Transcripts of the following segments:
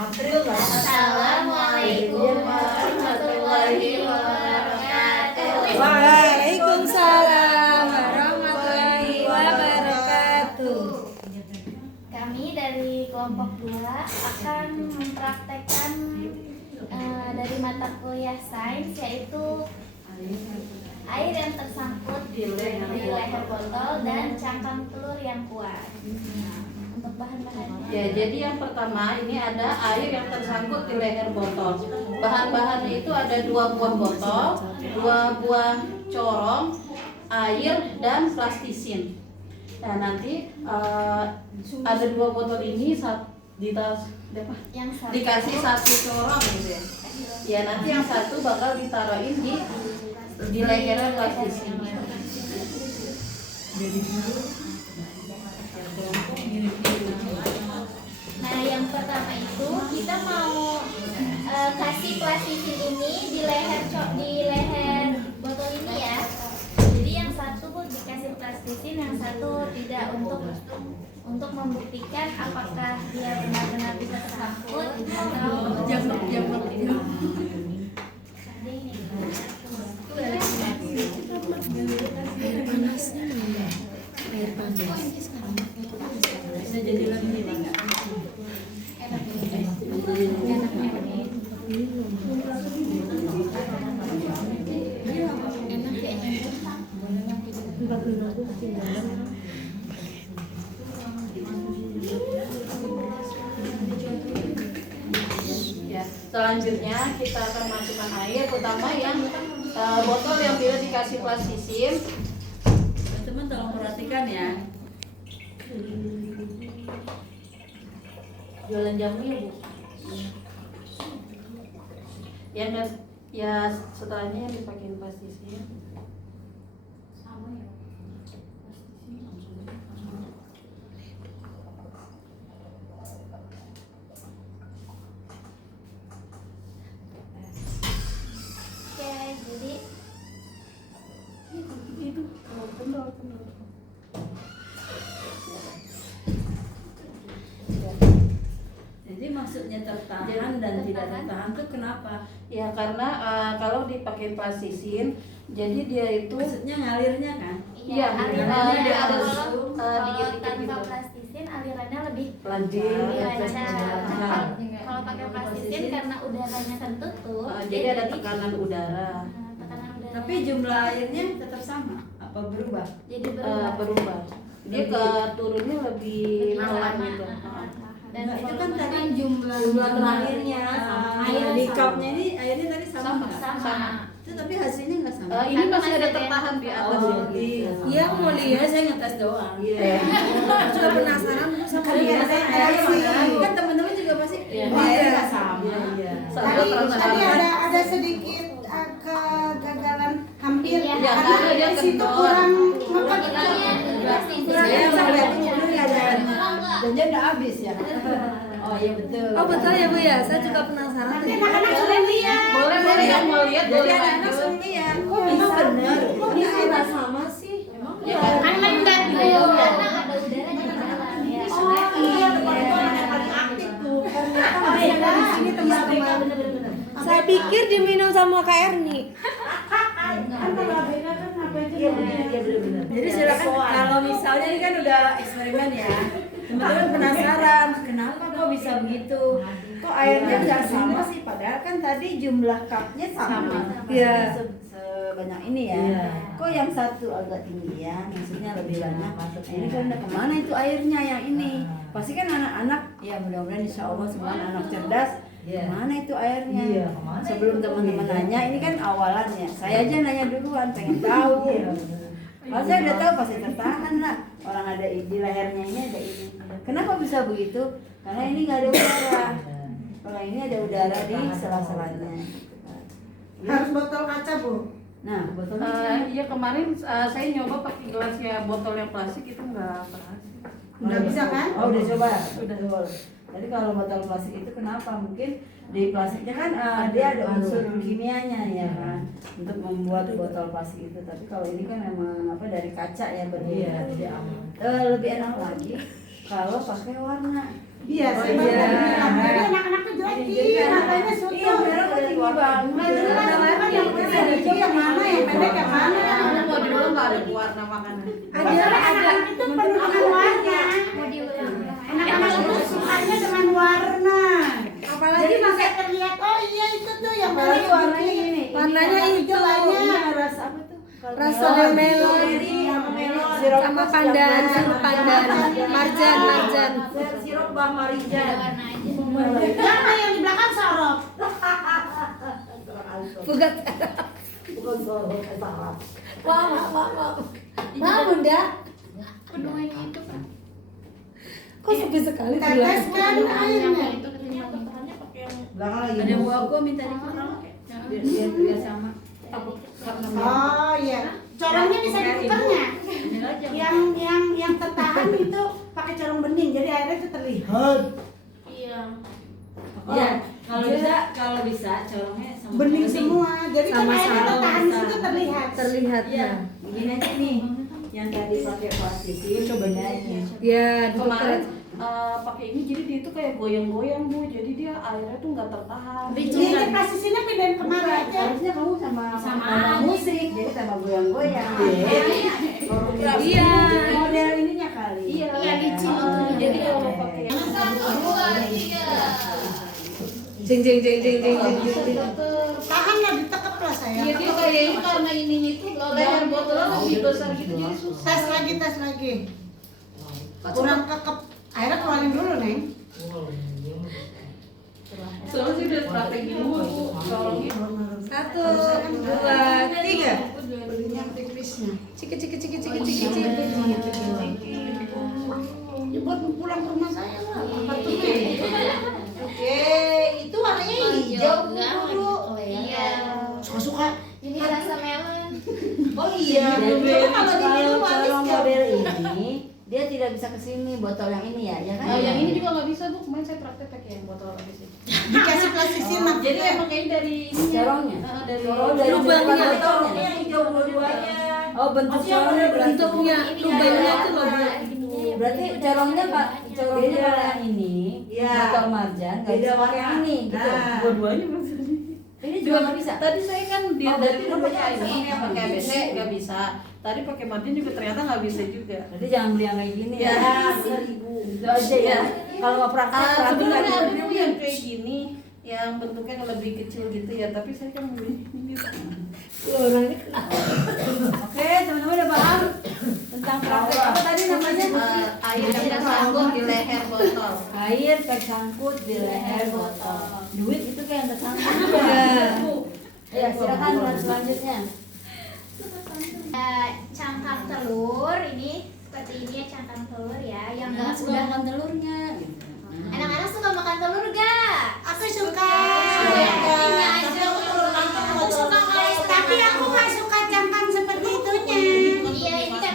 Assalamualaikum warahmatullahi wabarakatuh. Waalaikumsalam warahmatullahi wabarakatuh. Kami dari kelompok 2 akan mempraktekkan dari mata kuliah sains, yaitu air yang tersangkut di leher botol dan cangkang telur yang kuat. Untuk bahan-bahannya, Ya, jadi yang pertama ini ada air yang tersangkut di leher botol. Bahan-bahannya itu ada 2 buah botol, 2 buah corong, air, dan plastisin. Nah, nanti ada 2 botol ini yang satu dikasih 1 corong gitu ya. Ya, nanti yang satu bakal ditaruhin di leher plastisin. Nah, yang pertama itu kita mau kasih plastisin ini di leher botol ini ya. Jadi yang satu dikasih plastisin, yang satu tidak, untuk membuktikan apakah dia benar-benar bisa tersangkut atau Air panas. Bisa jadi lebih banyak. Ya, selanjutnya kita akan masukkan air, terutama yang botol yang bila dikasih plastisin. Teman-teman tolong perhatikan ya. Jualan jamu ya, Bu. Ya setelahnya yang dipakai plastisin. Sama ya. Plastisin langsung. Oke, jadi Itu kendor. Jadi maksudnya tertahan dan tidak tertahan itu kenapa? Ya karena kalau dipakai plastisin, jadi dia itu Maksudnya ngalirnya kan? Iya, alirannya dia ada kalau dikit-dikit tanpa gitu. plastisin alirannya lebih lancar. lancar. Kalau pakai plastisin karena udaranya tertutup, Jadi ada tekanan udara. tekanan udara. Tapi jumlah airnya tetap sama? Apa berubah? jadi Berubah. Dia ke turunnya lebih pelan lama. gitu. Dan Nah, itu kan tadi jumlah terakhirnya air di sama. cupnya ini airnya tadi sama nggak? sama. Itu tapi hasilnya nggak sama. Ini Karena masih ada masih ada tertahan di atas Oh, ya. iya. Iya, mau lihat. Saya ngetes doang. Iya. Juga penasaran sama Iya, airnya. kan teman-teman juga pasti Iya. wah, airnya nggak sama. Iya. Tadi ada sedikit kegagalan hampir Iya, karena karena dia di situ kendor. kurang apa Saya sampai dulu ya dan dia udah habis ya. Oh iya betul. Oh betul ya Bu ya, saya juga penasaran. nanti anak-anak sudah lihat. Boleh yang mau lihat Jadi boleh anak-anak lanjut. suruh lihat. Kok emang benar? Kok bisa sama sih? Ya, kan mendat karena ada udaranya di dalam ya. Iya, teman orang yang paling aktif tuh. Ternyata masih ada di sini teman-teman. Saya pikir diminum sama Kak Erni. Kan kalau beda kan apa aja Iya namanya. benar. Jadi silakan kalau misalnya ini kan udah eksperimen ya. Teman-teman penasaran kenapa kok bisa begitu? Kok airnya nggak sama sih? Padahal kan tadi jumlah cupnya sama. Iya. Sebanyak ini ya. Iya. Kok yang satu agak tinggi ya? Maksudnya lebih banyak. Ini kan udah kemana itu airnya yang ini? Pasti kan anak-anak. Ya mudah-mudahan insya Allah semua anak cerdas. Kemana itu airnya? Sebelum teman-teman nanya, ini kan awalannya. Saya aja nanya duluan, pengen tahu. Kalau saya udah tahu pasti tertahan lah. Orang ada di lehernya ini ada ini. Kenapa bisa begitu? Karena ini nggak ada udara. Kalau ini ada udara di sela-selanya. Harus botol kaca, Bu. Nah, botolnya Iya kemarin saya nyoba pakai gelas ya botol yang plastik itu nggak berhasil. Nggak bisa kan? Oh, udah coba. Udah. Jadi kalau botol plastik itu kenapa? Mungkin di plastiknya kan dia ada unsur kimianya ya kan untuk membuat botol plastik itu. Tapi kalau ini kan memang apa dari kaca ya berbeda. Lebih enak lagi kalau pakai warna. Iya, Oh, saya iya. bilang. Jadi anak-anak tuh ada itu penuh dengan warna. Mau diulang. Anak-anak itu sukanya dengan warna. apalagi Jadi pakai bisa terlihat, oh iya itu tuh yang Apalagi baru warnanya gini. warnanya itu banyak. Rasa apa tuh? rasa melon sama pandan, sirup pandan, marjan. Sirup Bang Ada Marijan. warna aja. Jangan yang di belakang sorop. Bukan. Bukan sorok, sarap. Wah. Nah, Bunda. Penuhin itu kan. Kok sepi sekali Teteskan airnya. Itu ketimbang. Belakang lagi. Ada buah gua minta dikurang. Biar sama. Oh iya. Corongnya bisa diputarnya. Yang tertahan itu pakai corong bening, jadi airnya itu terlihat. Iya. Iya, kalau bisa corongnya sama Bening semua. Jadi kan airnya Sama-sama. tertahan di situ terlihat. terlihat Iya, ya. begini aja nih. Yang tadi pakai plastik cobain aja. Ya, Kemarin pakai ini jadi dia tuh kayak goyang-goyang Bu, jadi dia airnya tuh nggak tertahan. Ini posisinya pindahin kemana aja. Harusnya kamu sama musik, jadi sama goyang-goyang. Iya. Model ininya kali. Iya, licin itu. Jadi kalau pakai yang Jeng. Tahan lah, ditekep lah sayang. Iya dia kayak ini karena ininya itu leher botolnya lebih besar gitu jadi susah. Tes lagi. Kurang kekep. Airnya keluarin dulu, Neng. Soalnya sih udah strategi dulu Bu. Corongnya 1, 2, 3. Belinya tipisnya. Ciki. Ya buat pulang ke rumah saya lah. Oke, itu warnanya hijau dulu. Iya. Suka-suka. Ini rasa melon. Oh iya, Coba kalau diminum manis corong ya. model ini dia tidak bisa kesini botol yang ini ya kan? yang ini juga nggak bisa Bu, kemarin saya praktek pakai yang botol habis itu. Dikasih plastik sirna. Jadi emang kayaknya dari ininya. Corongnya? Dari dari lubangnya. botolnya hijau dua-duanya. Oh bentuk corongnya Bentuknya, lubangnya itu loh. Berarti corongnya Pak, corongnya kayak ini, botol marjan, nggak bisa pakai yang ini, gitu. Dua-duanya bisa. Ini juga nggak bisa. Tadi saya kan dia Oh, dari berarti pakai dua-duanya ini bisa. pakai ABC nggak bisa. Tadi pakai margin juga ternyata nggak bisa juga. Berarti jangan beli yang kayak gini Ya, bener, Ibu. Itu aja ya. Kalau mau praktek Sebenarnya nggak ada Bu yang kayak gini, yang bentuknya lebih kecil gitu ya. Tapi saya kan beli ini. Orangnya Oke, teman-teman udah paham tentang praktek apa tadi namanya? Air yang tersangkut di leher botol. Air tersangkut di leher botol. Duit itu kayak yang tersangkut. Ya, silakan dan selanjutnya. Cangkang telur ini seperti ini ya, cangkang telur ya yang Nah, nggak sudah udah. makan telurnya. Anak-anak suka makan telur gak? Aku suka. Ini aja aku suka guys, Tapi aku nggak suka cangkang seperti itunya. iya ini kan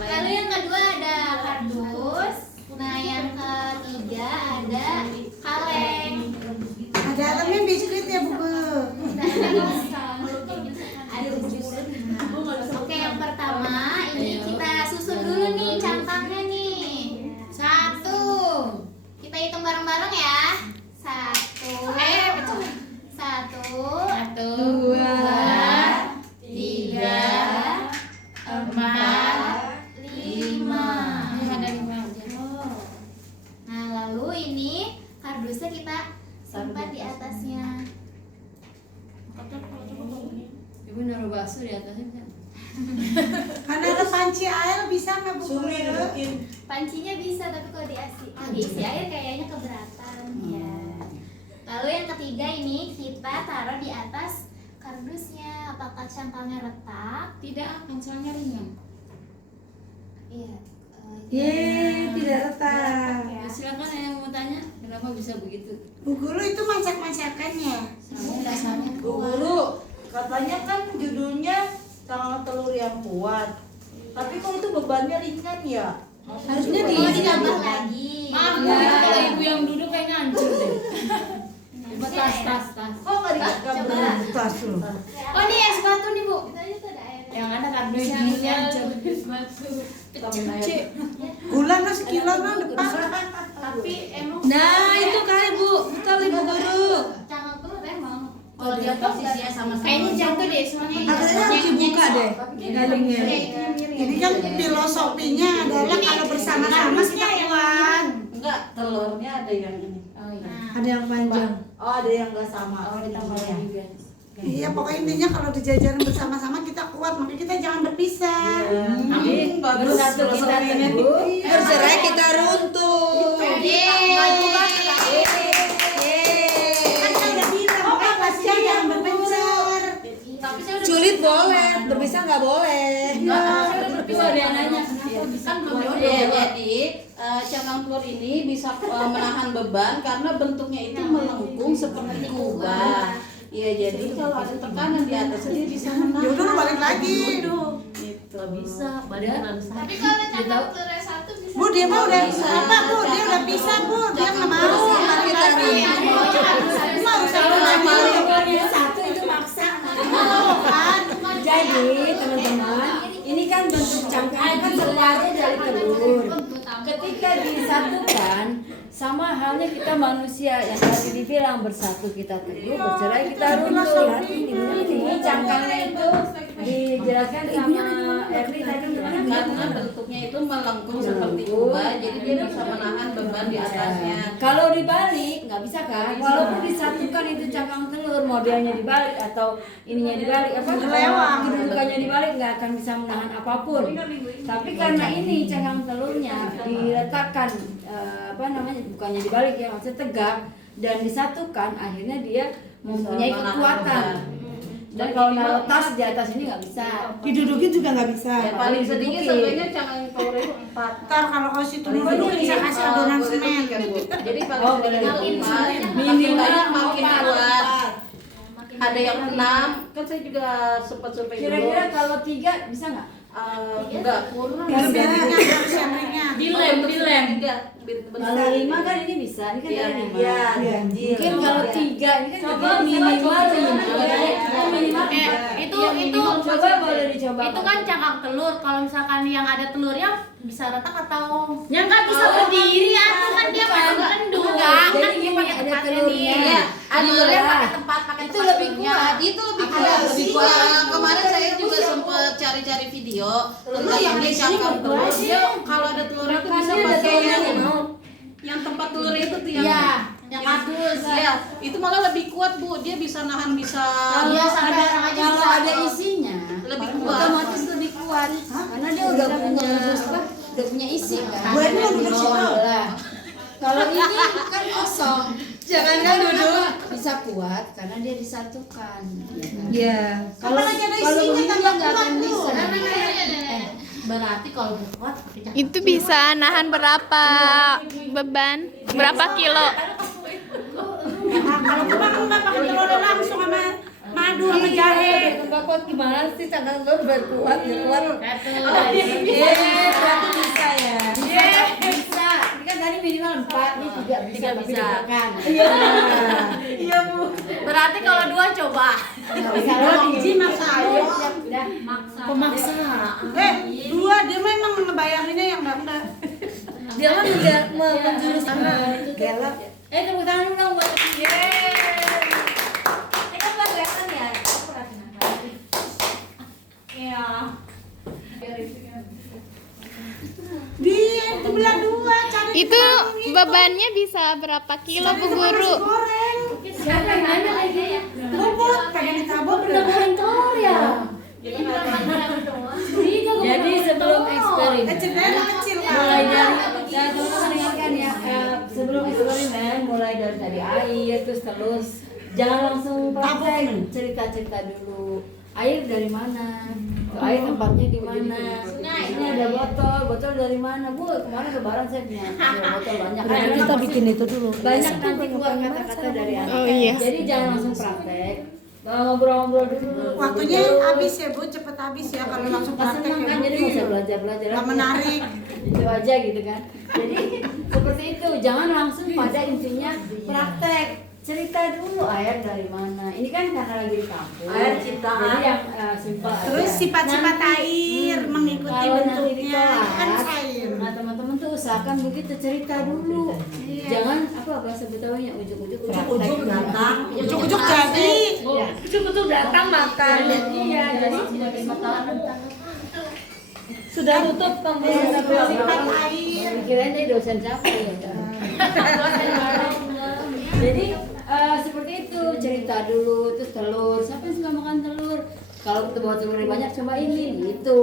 lalu yang kedua ada kardus. Nah yang ketiga ada kaleng. Ada dalamnya biskuit ya, Bu. Oke, yang pertama ini kita susun dulu nih cangkangnya nih. 1. Kita hitung bareng-bareng ya. 1. 1, 2, 3, 4, 5. Nah, lalu ini kardusnya kita simpan di atasnya. Ibu naruh bakso di atasnya kan? Karena ada panci air bisa nggak, Bu? Pancinya bisa, tapi kalau diisi air kayaknya keberatan ya. Lalu yang ketiga ini kita taruh di atas kardusnya. Apakah cangkangnya retak? Tidak akan, soalnya ringan. Iya. Yeay, tidak retak. Ya. Silakan yang mau tanya, kenapa bisa begitu? Bu Guru itu masak-masakannya. Dasarnya Bu Guru, katanya kan judulnya cangkang telur yang kuat. Tapi kok itu bebannya ringan ya? Harusnya Oh, ditambah lagi. Maaf, Ya. kalau ibu yang duduk kayaknya hancur deh. Coba tas. Kok nggak dikasih Coba. Tas lu. Oh ini es batu nih bu. Kita aja tuh ada air. Yang ada kardusnya hancur. Gula no sekilo no depan. Tapi emang Nah, itu kali Bu. Betul Ibu Guru. Cangkang telur emang. Kalau dia posisinya sama-sama. Kayaknya jatuh deh semuanya. Katanya harus dibuka deh galingnya. Ini kan filosofinya adalah kalau bersama-sama kita kuat. Enggak, telurnya ada yang ini. Ada yang panjang. Oh, ada yang nggak sama. Oh, ditambah lagi guys. Iya, pokoknya intinya kalau dijajarin bersama-sama kita kuat, makanya kita jangan berpisah. Amin, bagus. Bersatu kita teguh, Bercerai kita runtuh. Kan saya udah bilang, makanya pasnya jangan berpencar. Tapi saya udah Sulit boleh, berpisah nggak boleh. bisa dia nanya kan belum jodoh. Jadi cangkang telur ini bisa menahan beban karena bentuknya itu melengkung seperti kubah. Iya, jadi kalau ada tekanan di atas dia bisa menahan. Yaudah, balik lagi. Gitu. Bisa, badan Tapi kalau cangkang telurnya satu bisa. Bu, dia mah udah apa, Bu? Dia udah pisah, Bu. Dia nggak mau. Balik lagi. Mau satu itu maksa. kan? Jadi teman-teman, ini kan bentuk cangkang kan sengaja dari telur. Ketika disatukan, sama halnya kita manusia yang tadi dibilang bersatu kita teguh, bercerai kita runtuh. Ini cangkangnya itu dijelaskan sama Erni tadi gimana? Karena bentuknya itu melengkung seperti kubah, jadi dia bisa menahan beban di atasnya. Kalau dibalik nggak bisa kan? Walaupun disatukan itu cangkang telur, modelnya dibalik atau ininya dibalik, apa kedudukannya dibalik nggak akan bisa menahan apapun. Tapi karena ini cangkang telurnya diletakkan bukannya dibalik ya, maksudnya tegak dan disatukan, akhirnya dia mempunyai kekuatan. Dan kalau naruh tas di atas ini nggak bisa. Didudukin juga nggak bisa. Ya, paling sedikit sebenarnya cangkang telur itu 4. Ntar kalau kasih telur itu bisa kasih adonan semen. Jadi paling sedikit itu 4. Makin banyak makin kuat. Ada yang 6. Kan saya juga sempat survei dulu. Kira-kira kalau 3 bisa nggak? Enggak kurang. Biar ringan, harus yang ringan. dilem. Kalau 5 kan ini bisa, ini kan Iya, dari 5. Iya, ganjil. Mungkin kalau 3 ini kan juga minimal 5. Itu Coba boleh dicoba. Itu kan cangkang telur. Kalau misalkan yang ada telurnya bisa retak atau Yang nggak bisa berdiri atau kan dia Bukan. mendung. enggak Jadi kan dia gini, pakai ada tempatnya telurnya. nih. Iya, Telurnya ada. pakai tempat Itu tempat lebih telurnya. kuat. Itu lebih kuat. Lebih kuat. Kemarin saya juga sempat cari-cari video tentang ini cangkang telur. Dia kalau ada telurnya itu bisa pakai yang tempat telur itu tuh yang Iya, yang kardus. Iya, itu malah lebih kuat, Bu. Dia bisa nahan, bisa Iya, sampai orang aja Kalau bisa. ada isinya, lebih kuat. otomatis lebih kuat. Karena dia udah punya isi kan. Gue ini mau duduk situ. Lah. Kalau ini kan kosong. Jangan kan duduk. Bisa kuat karena dia disatukan. Iya. Kalau lagi ada kalau isinya begini tambah nggak kuat akan tuh. bisa. Berarti kalau udah kuat pakai cangkang Itu bisa nahan berapa beban? Berapa kilo? Nah, kalau gue makan nggak pakai telur langsung sama madu sama jahe. Mbak kuat gimana sih cangkang telur biar kuat, biar kuat. Berarti bisa ya. Bisa. Ini kan tadi minimal 4, ini 3 bisa. Tapi dimakan. Iya, Bu. Berarti kalau 2 coba. Kalau biji maksa ayo. Udah maksa. Pemaksa. Dua dia memang ngebayanginnya yang enggak. Dia kan menjurus Gelap. Tepuk tangan dulu dong buat ini kan buat kelihatan ya. Iya. Dia itu belah dua cari. Itu bebannya bisa berapa kilo, Bu Guru? Goreng. Siapa yang nanya aja ya? Bubut pengen ditabur. Goreng telur ya. Jadi sebelum eksperimen Ceritanya kecil kan. mulai dari ya teman-teman dengarkan ya, sebelum eksperimen mulai dari tadi air terus jangan langsung praktek, cerita dulu air dari mana, air tempatnya di mana, ini ada botol dari mana, Bu? Kemarin lebaran saya punya botol banyak. Kita bikin itu dulu. Banyak nanti keluar kata-kata dari anak. Oh, iya. Jadi jangan langsung praktek, ngobrol-ngobrol dulu. Waktunya habis ya Bu, cepet habis ya kalau langsung praktek Senang ya kan, Bu. jadi nggak usah belajar Nggak menarik. itu aja gitu kan. Jadi seperti itu, jangan langsung pada intinya praktek, cerita dulu air dari mana. Ini kan karena lagi di kampung, Air ciptaan. jadi yang simpel Terus aja. sifat-sifat air mengikuti Kalau nanti di bentuknya kan kelas, air. nah teman-teman tuh masakan begitu cerita dulu. Jangan bahasa Betawinya ujuk-ujuk Ujuk datang. Ujuk-ujuk jadi. Ujuk-ujuk datang makan. Iya, jadi Sudah tutup kamu. Simpan air. kirain tadi dosen siapa ya? Jadi seperti itu, cerita dulu, terus telur. Siapa yang suka makan telur? Kalau kita bawa telurnya banyak, coba ini, gitu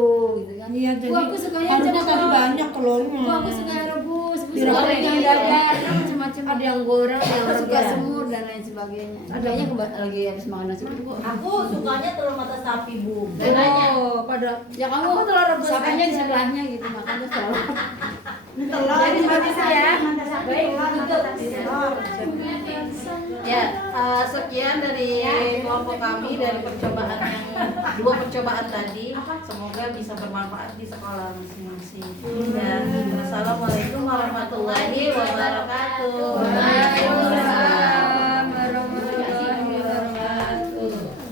kan? Iya, jadi Aku sukanya harusnya tadi banyak telurnya. Aku suka rebus, Digoreng, yang dadar, macam-macam. Ada yang goreng, ada yang Aku suka rebus. semur dan lain sebagainya. Kayaknya lagi habis makan nasi Bu. Aku sukanya telur mata sapi, Bu. Oh, pada Ya kamu telur rebus aja di sebelahnya gitu, makan terus telur. Telur Jadi seperti itu ya. Baik, tutup. Ya, sekian dari kelompok kami dari percobaan yang 2 percobaan tadi. Semoga bisa bermanfaat di sekolah masing-masing. Dan wassalamualaikum warahmatullahi wabarakatuh.